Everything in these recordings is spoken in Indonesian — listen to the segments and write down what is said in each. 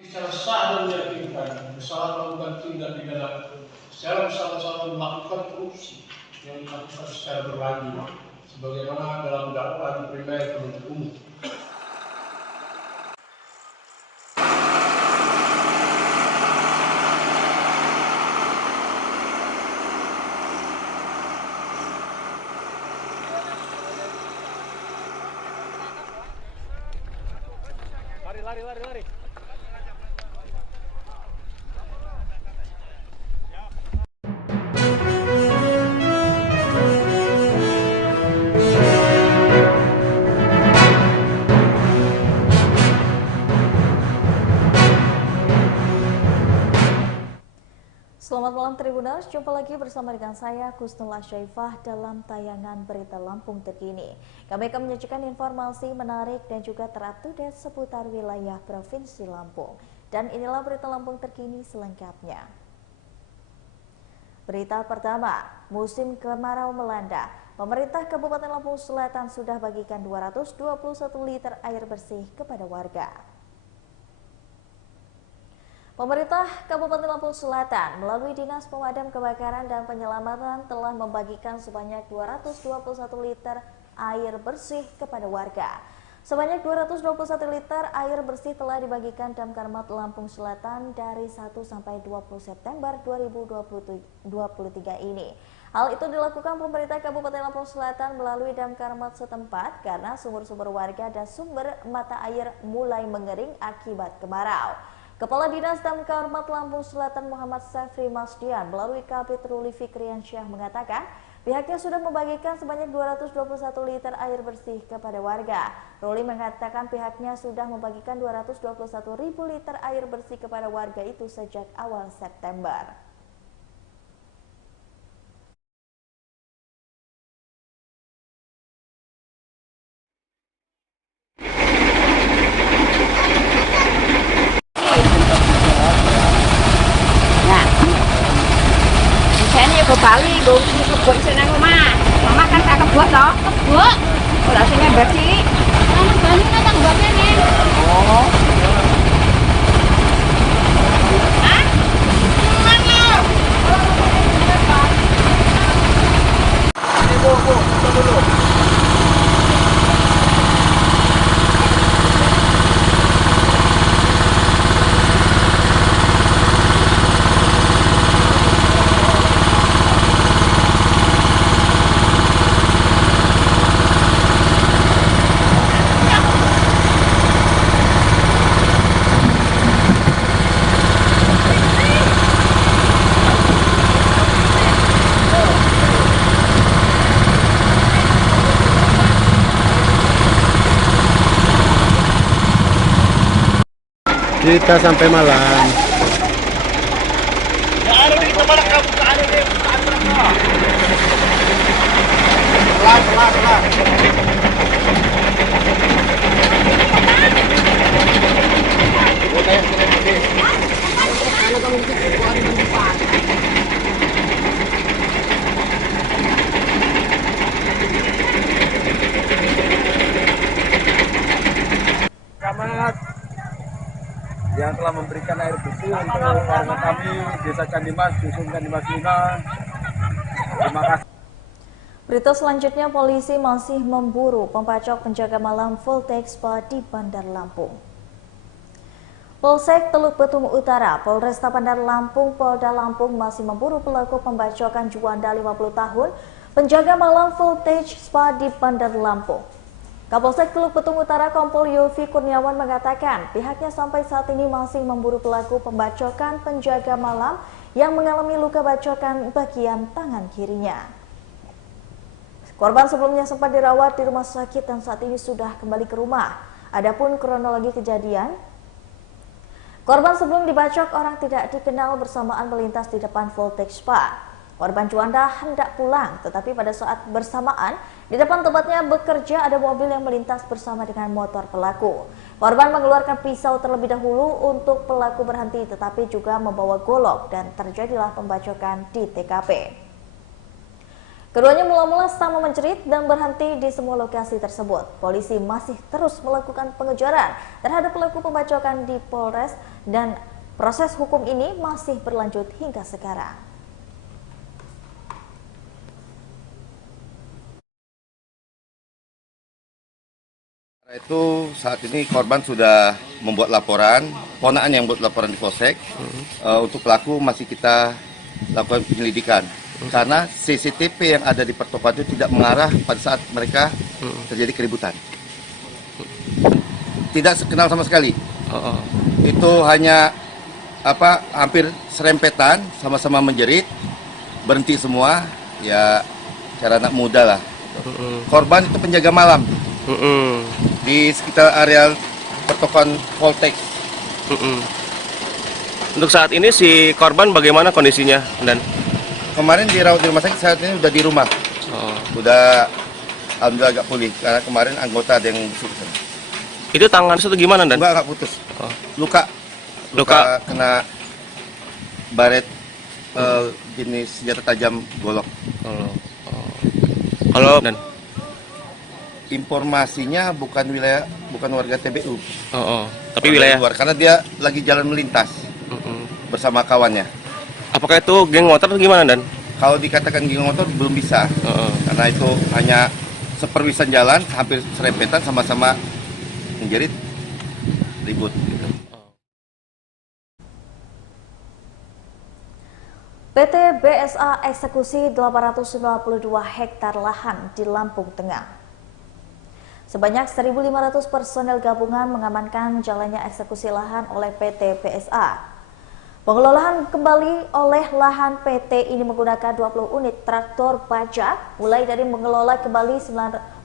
Secara sah dan meyakinkan bersalah melakukan tindak pidana secara bersama-sama melakukan korupsi yang dilakukan secara berlanjut sebagaimana dalam dakwaan primer penuntut umum. Lari. Selamat malam Tribuners, jumpa lagi bersama dengan saya Kusnula Syaifah dalam tayangan Berita Lampung terkini. Kami akan menyajikan informasi menarik dan juga terupdate seputar wilayah Provinsi Lampung. Dan inilah Berita Lampung terkini selengkapnya. Berita pertama, musim kemarau melanda. Pemerintah Kabupaten Lampung Selatan sudah bagikan 221 liter air bersih kepada warga. Pemerintah Kabupaten Lampung Selatan melalui Dinas Pemadam Kebakaran dan Penyelamatan telah membagikan sebanyak 221 liter air bersih kepada warga. Sebanyak 221 liter air bersih telah dibagikan Damkarmat Lampung Selatan dari 1 sampai 20 September 2023 ini. Hal itu dilakukan pemerintah Kabupaten Lampung Selatan melalui Damkarmat setempat karena sumber-sumber warga dan sumber mata air mulai mengering akibat kemarau. Kepala Dinas Damkarmat Lampung Selatan Muhammad Safri Masdian melalui Kabid Ruli Fikriansyah mengatakan pihaknya sudah membagikan sebanyak 221 liter air bersih kepada warga. Ruli mengatakan pihaknya sudah membagikan 221 ribu liter air bersih kepada warga itu sejak awal September. Bali gue kebun senang rumah. Mama kan tak kebun loh. Kebun? Kalau sini bersih. Kamu Bali nggak tak kebunnya nih? Oh. Hah? Mana? Ini dulu. Kita sampai malam. Yang telah memberikan air bersih untuk warga kami Desa Candimas, Dusun Candimas 5. Terima kasih. Berita selanjutnya, polisi masih memburu pembacok penjaga malam Voltex Spa di Bandar Lampung. Polsek Teluk Betung Utara, Polresta Bandar Lampung, Polda Lampung masih memburu pelaku pembacokan Juanda 50 tahun, penjaga malam Voltex Spa di Bandar Lampung. Kapolsek Teluk Betung Utara Kompol Yofi Kurniawan mengatakan pihaknya sampai saat ini masih memburu pelaku pembacokan penjaga malam yang mengalami luka bacokan bagian tangan kirinya. Korban sebelumnya sempat dirawat di rumah sakit dan saat ini sudah kembali ke rumah. Adapun kronologi kejadian, korban sebelum dibacok orang tidak dikenal bersamaan melintas di depan Voltex Spa. Korban Juanda hendak pulang, tetapi pada saat bersamaan di depan tempatnya bekerja ada mobil yang melintas bersama dengan motor pelaku. Korban mengeluarkan pisau terlebih dahulu untuk pelaku berhenti, tetapi juga membawa golok dan terjadilah pembacokan di TKP. Keduanya mula-mula sama menjerit dan berhenti di semua lokasi tersebut. Polisi masih terus melakukan pengejaran terhadap pelaku pembacokan di Polres dan proses hukum ini masih berlanjut hingga sekarang. Itu saat ini korban sudah membuat laporan, ponakan yang membuat laporan di Polsek. Untuk pelaku masih kita lakukan penyelidikan. Karena CCTV yang ada di pertokoan itu tidak mengarah pada saat mereka terjadi keributan. Tidak kenal sama sekali. Itu hanya hampir serempetan, sama-sama menjerit, berhenti semua. Ya cara anak muda lah. Korban itu penjaga malam di sekitar area pertokoan Poltek. Untuk saat ini si korban bagaimana kondisinya, dan Kemarin dirawat di rumah sakit, saat ini udah di rumah. Udah alhamdulillah agak pulih karena kemarin anggota ada yang busuk. itu tangan itu gimana, dan? Enggak putus. Luka kena baret jenis senjata tajam golok. Kalau dan Informasinya bukan warga TBU. tapi wilayah luar karena dia lagi jalan melintas bersama kawannya. apakah itu geng motor atau gimana, dan? Kalau dikatakan geng motor belum bisa. Karena itu hanya seperwisan jalan, hampir serempetan, sama-sama menjerit, ribut gitu. PT BSA eksekusi 892 hektar lahan di Lampung Tengah. Sebanyak 1.500 personel gabungan mengamankan jalannya eksekusi lahan oleh PT BSA. Pengelolaan kembali oleh lahan PT ini menggunakan 20 unit traktor bajak, mulai dari mengelola kembali 892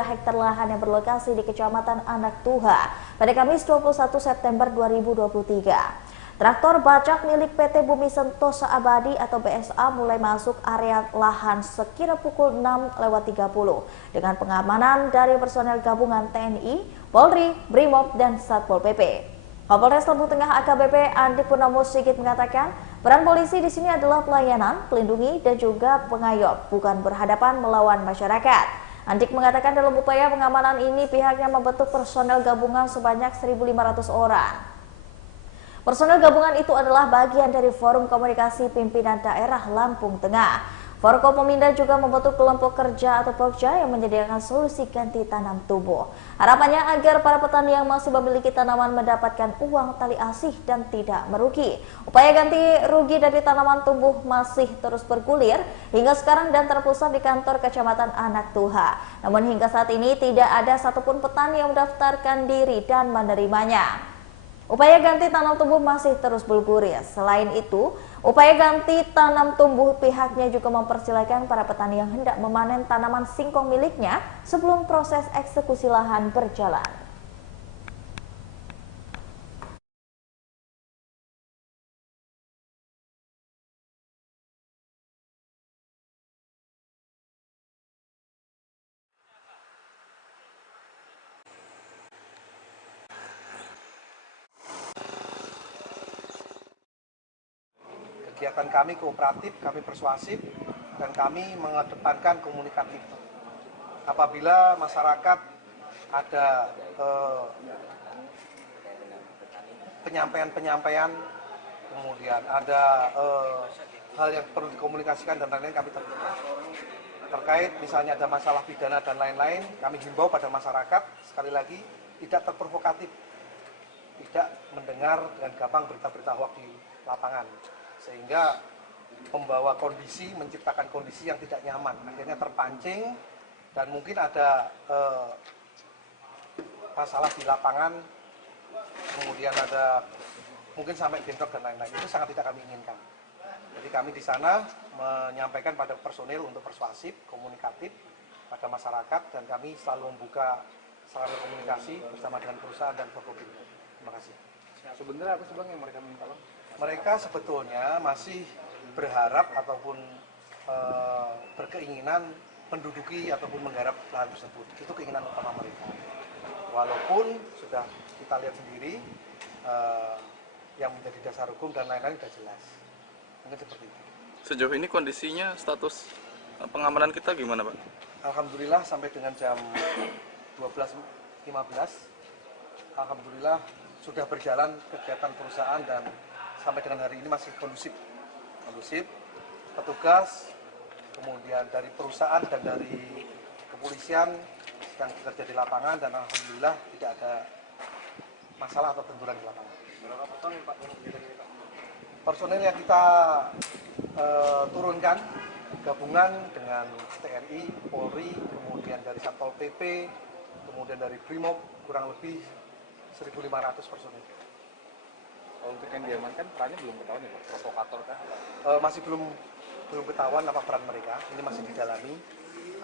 hektar lahan yang berlokasi di Kecamatan Anak Tuha pada Kamis 21 September 2023. Traktor bajak milik PT Bumi Sentosa Abadi atau BSA mulai masuk area lahan sekira pukul 6:30 dengan pengamanan dari personel gabungan TNI, Polri, Brimob, dan Satpol PP. Kapolres Lampung Tengah AKBP Andi Purnomo Sigit mengatakan, peran polisi di sini adalah pelayanan, pelindungi, dan juga pengayom, bukan berhadapan melawan masyarakat. Andik mengatakan dalam upaya pengamanan ini pihaknya membentuk personel gabungan sebanyak 1.500 orang. Personel gabungan itu adalah bagian dari Forum Komunikasi Pimpinan Daerah Lampung Tengah. Forkompimda juga membentuk kelompok kerja atau Pokja yang menyediakan solusi ganti tanam tumbuh. Harapannya agar para petani yang masih memiliki tanaman mendapatkan uang tali asih dan tidak merugi. Upaya ganti rugi dari tanaman tumbuh masih terus bergulir hingga sekarang dan terpusat di kantor Kecamatan Anak Tuha. Namun hingga saat ini tidak ada satupun petani yang mendaftarkan diri dan menerimanya. Upaya ganti tanam tumbuh masih terus bergulir. Selain itu, upaya ganti tanam tumbuh pihaknya juga mempersilahkan para petani yang hendak memanen tanaman singkong miliknya sebelum proses eksekusi lahan berjalan. Kegiatan kami kooperatif, kami persuasif, dan kami mengedepankan komunikatif. Apabila masyarakat ada penyampaian-penyampaian, kemudian ada hal yang perlu dikomunikasikan dan lain-lain, kami terbuka. Terkait misalnya ada masalah pidana dan lain-lain, kami himbau pada masyarakat, sekali lagi, tidak terprovokatif, tidak mendengar dengan gampang berita-berita hoax di lapangan, sehingga membawa kondisi, menciptakan kondisi yang tidak nyaman, akhirnya terpancing dan mungkin ada masalah di lapangan, kemudian ada mungkin sampai bentrok dan lain-lain. Itu sangat tidak kami inginkan. Jadi kami di sana menyampaikan pada personil untuk persuasif, komunikatif pada masyarakat, dan kami selalu membuka sarana komunikasi bersama dengan perusahaan dan Forkopimda. Terima kasih. Sebenarnya apa sih Bang yang mereka minta, Bang? Mereka sebetulnya masih berharap ataupun berkeinginan menduduki ataupun menggarap lahan tersebut. Itu keinginan utama mereka. Walaupun sudah kita lihat sendiri yang menjadi dasar hukum dan lain-lain sudah jelas. Mungkin seperti itu. Sejauh ini kondisinya status Pengamanan kita gimana, Pak? Alhamdulillah sampai dengan jam 12.15 alhamdulillah sudah berjalan kegiatan perusahaan dan sampai dengan hari ini masih kondusif. Petugas, kemudian dari perusahaan dan dari kepolisian sedang bekerja di lapangan dan alhamdulillah tidak ada masalah atau benturan di lapangan. Berapa personil Pak? Personil yang kita turunkan gabungan dengan TNI, Polri, kemudian dari Satpol PP, kemudian dari Brimob kurang lebih 1.500 personil. Kalau untuk yang diamankan perannya belum ketahuan ya Pak? Provokator kan? Masih belum ketahuan apa peran mereka. Ini masih didalami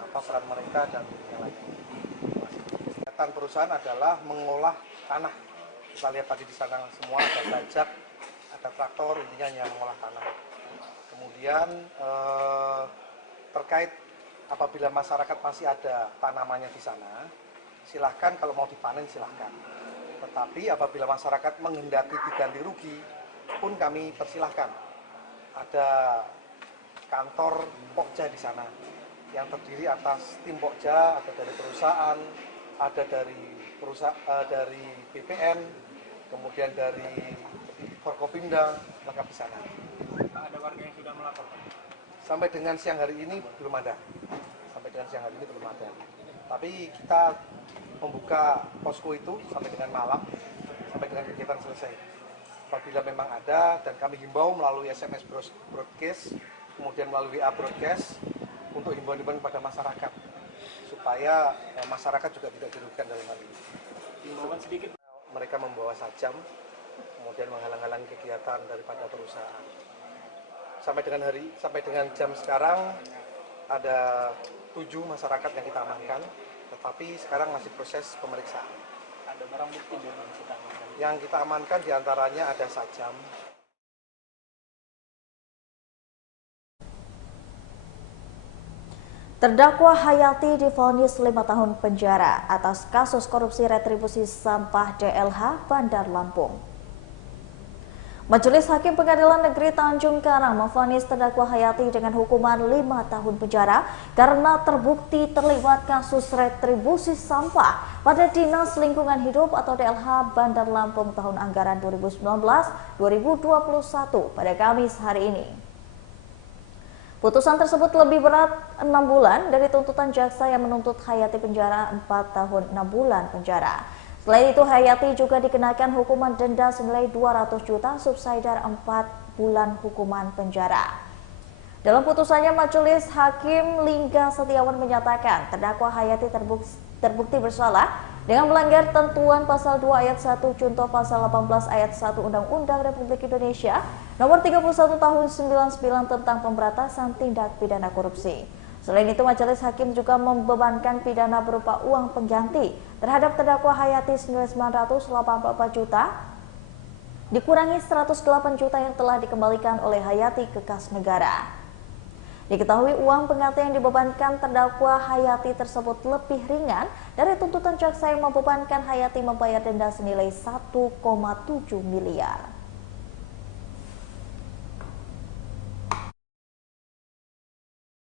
apa peran mereka dan yang lain. Kegiatan perusahaan adalah mengolah tanah. Kita lihat tadi di sana semua ada bajak, ada traktor, intinya yang mengolah tanah. Kemudian terkait apabila masyarakat masih ada tanamannya di sana, silahkan kalau mau dipanen silahkan. Tetapi apabila masyarakat menghendaki diganti rugi pun kami persilahkan. Ada kantor Pokja di sana yang terdiri atas tim Pokja, ada dari perusahaan, ada dari BPN, kemudian dari Forkopimda, lengkap di sana. Ada warga yang sudah melaporkan? Sampai dengan siang hari ini belum ada. Tapi kita membuka posko itu sampai dengan malam, sampai dengan kegiatan selesai. Apabila memang ada, dan kami himbau melalui SMS broadcast, kemudian melalui WA broadcast, untuk himbauan-himbauan kepada masyarakat, supaya masyarakat juga tidak dirugikan dalam hal ini. Himbauan sedikit. Mereka membawa sajam, kemudian menghalang-halangi kegiatan daripada perusahaan. Sampai dengan jam sekarang ada 7 masyarakat yang kita amankan, tetapi sekarang masih proses pemeriksaan. Ada barang bukti yang kita amankan? Yang kita amankan diantaranya ada sajam. Terdakwa Hayati divonis 5 tahun penjara atas kasus korupsi retribusi sampah DLH Bandar Lampung. Majelis Hakim Pengadilan Negeri Tanjung Karang memvonis terdakwa Hayati dengan hukuman 5 tahun penjara karena terbukti terlibat kasus retribusi sampah pada Dinas Lingkungan Hidup atau DLH Bandar Lampung tahun anggaran 2019-2021 pada Kamis hari ini. Putusan tersebut lebih berat 6 bulan dari tuntutan jaksa yang menuntut Hayati penjara 4 tahun 6 bulan penjara. Selain itu, Hayati juga dikenakan hukuman denda senilai 200 juta subsidiar 4 bulan hukuman penjara. Dalam putusannya, Majelis Hakim Lingga Setiawan menyatakan terdakwa Hayati terbukti bersalah dengan melanggar tentuan pasal 2 ayat 1 junto pasal 18 ayat 1 Undang-Undang Republik Indonesia nomor 31 tahun 99 tentang pemberantasan tindak pidana korupsi. Selain itu, Majelis Hakim juga membebankan pidana berupa uang pengganti terhadap terdakwa Hayati senilai 984 juta, dikurangi 108 juta yang telah dikembalikan oleh Hayati ke kas negara. Diketahui uang pengganti yang dibebankan terdakwa Hayati tersebut lebih ringan dari tuntutan jaksa yang membebankan Hayati membayar denda senilai 1,7 miliar.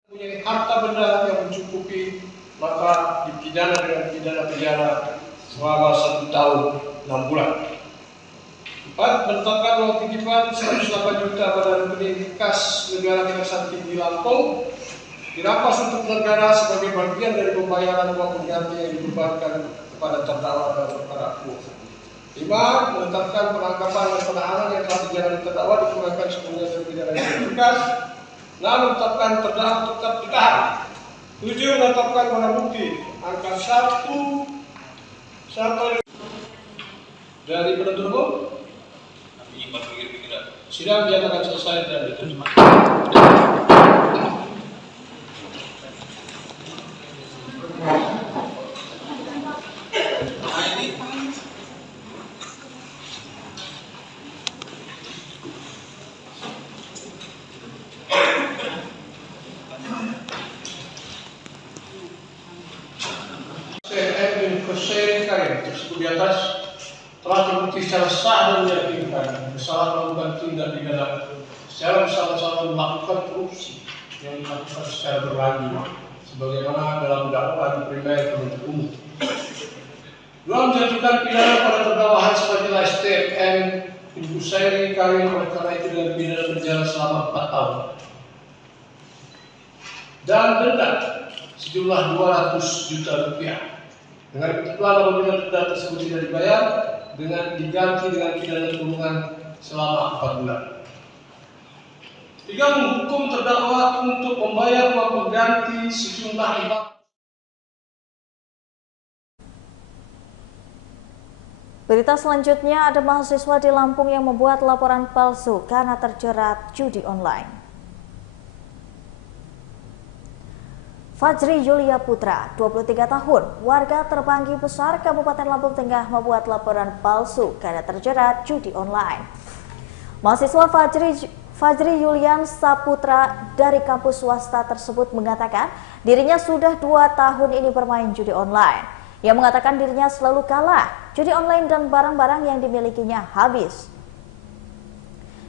Punya harta benda yang mencukupi, maka dipidana dengan pidana penjara selama 1 tahun 6 bulan. 4. Menetapkan uang titipan 108 juta pada rekening kas negara Kejaksaan Tinggi Lampung dirampas untuk negara sebagai bagian dari pembayaran uang pengganti yang dibebankan kepada terdakwa dan para ahli. 5. Menetapkan penangkapan dan penahanan yang telah dijalani terdakwa dikurangkan sepenuhnya dari pidana yang diberikan. 6. Menetapkan terdakwa tetap ditahan. 7. Menetapkan barang bukti angka 1 dari penuntut umum. Sidang dinyatakan selesai dan ditutup. Tersebut di atas telah terbukti secara sah dan meyakinkan bersalah melakukan tindak pidana secara bersama-sama melakukan korupsi yang dilakukan secara berlanjut sebagaimana dalam dakwaan primer penuntut umum. Dua menjatuhkan pidana pada terdakwa Hans Fadila STM Ibu Sairi Karim oleh karena itu dengan pidana penjara selama 4 tahun dan denda sejumlah 200 juta rupiah. Dengan ketentuan apabila denda tersebut tidak dibayar dengan diganti dengan pidana kurungan selama 4 bulan. 3. Menghukum terdakwa untuk membayar uang pengganti sejumlah 4. Berita selanjutnya, ada mahasiswa di Lampung yang membuat laporan palsu karena terjerat judi online. Fajri Yulia Putra, 23 tahun, warga Terbanggi Besar, Kabupaten Lampung Tengah membuat laporan palsu karena terjerat judi online. Mahasiswa Fajri Yulian Saputra dari kampus swasta tersebut mengatakan dirinya sudah 2 tahun ini bermain judi online. Ia mengatakan dirinya selalu kalah judi online dan barang-barang yang dimilikinya habis.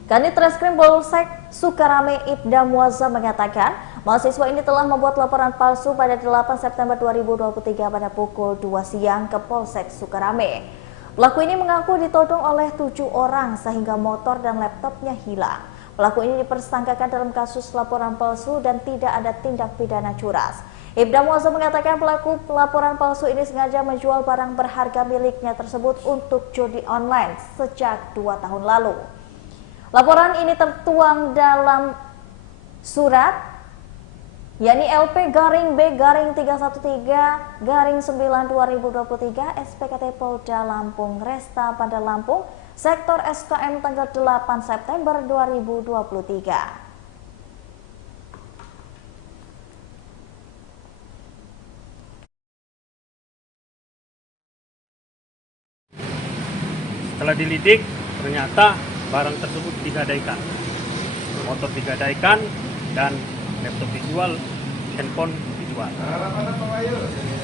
Kanit Reskrim Polsek Sukarame Ibda Muazza mengatakan mahasiswa ini telah membuat laporan palsu pada 8 September 2023 pada pukul 2 siang ke Polsek Sukarame. Pelaku ini mengaku ditodong oleh 7 orang sehingga motor dan laptopnya hilang. Pelaku ini dipersangkakan dalam kasus laporan palsu dan tidak ada tindak pidana curas. Ibda Muazza mengatakan pelaku pelaporan palsu ini sengaja menjual barang berharga miliknya tersebut untuk judi online sejak 2 tahun lalu. Laporan ini tertuang dalam surat yakni LP-B-313-9 SPKT Polda Lampung Resta pada Lampung Sektor SKM tanggal 8 September 2023. Setelah dilidik, ternyata barang tersebut digadaikan. Motor digadaikan dan laptop dijual, handphone dijual.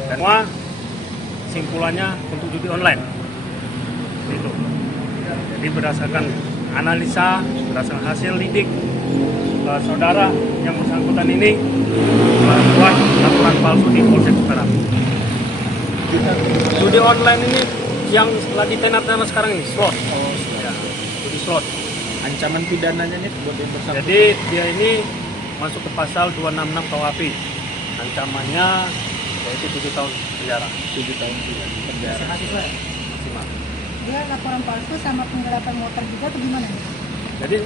Dan semua simpulannya untuk judi online. Itu. Jadi berdasarkan analisa, berdasarkan hasil lidik, saudara yang bersangkutan ini membuat laporan palsu di Polsek Sukarame. Judi online ini yang lagi tenar-tenar sekarang ini slot. Ya, judi slot. Ancaman pidananya nih buat yang bersangkutan. Jadi dia ini masuk ke pasal 266 KUHP. Ancamannya yaitu 7 tahun penjara. 7 tahun penjara. Maksimal. Dia laporan palsu sama penggelapan motor juga atau gimana? Jadi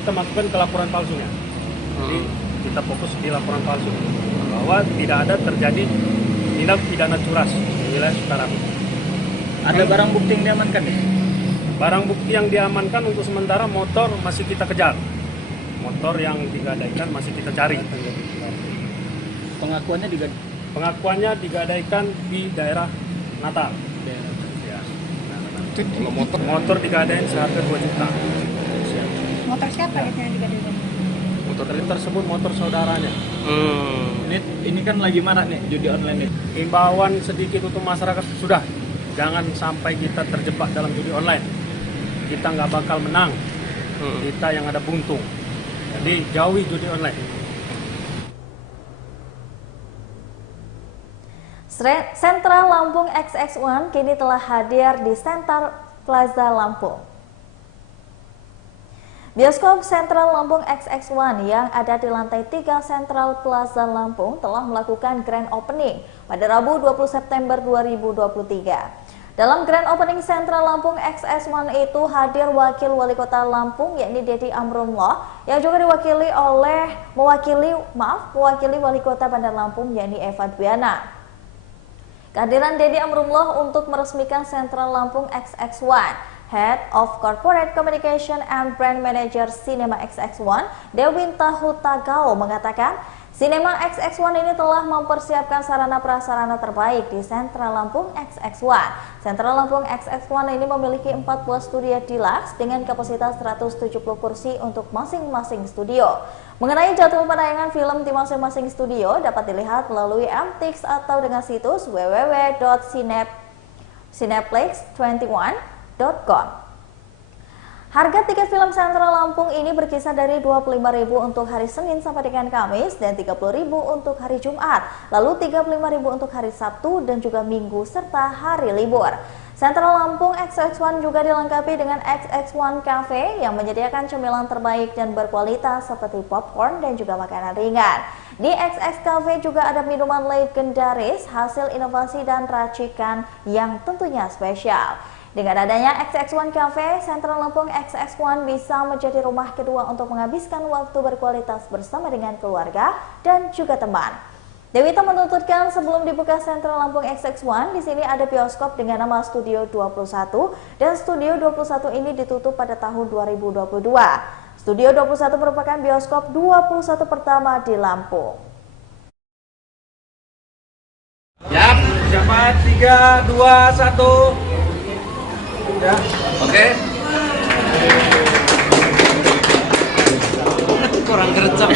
kita masukkan ke laporan palsunya. Jadi kita fokus di laporan palsu bahwa tidak ada terjadi tindak pidana curas di wilayah Sukarame. Ada barang bukti yang diamankan nih? Barang bukti yang diamankan untuk sementara motor masih kita kejar. Motor yang digadaikan masih kita cari. Pengakuannya digadaikan di daerah Natal. Ya. Motor digadaikan seharga 2 juta. Motor siapa itu yang digadaikan? Motor tersebut motor saudaranya. Ini kan lagi marak nih judi online nih. Himbauan sedikit untuk masyarakat, sudah jangan sampai kita terjebak dalam judi online. Kita nggak bakal menang, kita yang ada buntung. Jadi jauhi judi online. Sentral Lampung XX1 kini telah hadir di Center Plaza Lampung. Bioskop Sentral Lampung XX1 yang ada di lantai 3 Sentral Plaza Lampung telah melakukan grand opening pada Rabu 20 September 2023. Dalam grand opening Sentral Lampung XX1 itu hadir Wakil Wali Kota Lampung yakni Dedi Amrullah yang juga mewakili Wali Kota Bandar Lampung yakni Eva Dwiana. Kehadiran Dedi Amrullah untuk meresmikan Sentral Lampung XX1. Head of Corporate Communication and Brand Manager Cinema XX1, Dewinta Hutagao mengatakan, Cinema XX1 ini telah mempersiapkan sarana-prasarana terbaik di Sentral Lampung XX1. Sentral Lampung XX1 ini memiliki 4 buah studio deluxe dengan kapasitas 170 kursi untuk masing-masing studio. Mengenai jadwal penayangan film di masing-masing studio dapat dilihat melalui MTix atau dengan situs www.cineplex21.com. Harga tiket film Sentral Lampung ini berkisar dari Rp25.000 untuk hari Senin sampai dengan Kamis dan Rp30.000 untuk hari Jumat, lalu Rp35.000 untuk hari Sabtu dan juga Minggu serta hari libur. Sentral Lampung XX1 juga dilengkapi dengan XX1 Cafe yang menyediakan cemilan terbaik dan berkualitas seperti popcorn dan juga makanan ringan. Di XX Cafe juga ada minuman legendaris hasil inovasi dan racikan yang tentunya spesial. Dengan adanya XX1 Cafe, Sentral Lampung XX1 bisa menjadi rumah kedua untuk menghabiskan waktu berkualitas bersama dengan keluarga dan juga teman. Dewita menuturkan sebelum dibuka Sentral Lampung XX1, di sini ada bioskop dengan nama Studio 21 dan Studio 21 ini ditutup pada tahun 2022. Studio 21 merupakan bioskop 21 pertama di Lampung. Siap, siapa? 3, 2, 1. Ya, oke. Kurang gercep.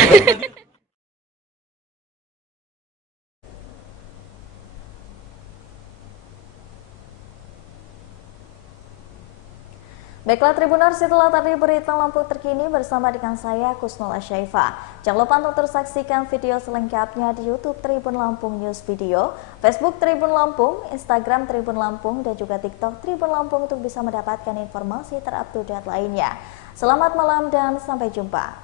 Baiklah Tribuners, setelah tadi berita Lampung terkini bersama dengan saya Kusnul Asyaifa. Jangan lupa untuk terus saksikan video selengkapnya di YouTube Tribun Lampung News Video, Facebook Tribun Lampung, Instagram Tribun Lampung, dan juga TikTok Tribun Lampung untuk bisa mendapatkan informasi terupdate lainnya. Selamat malam dan sampai jumpa.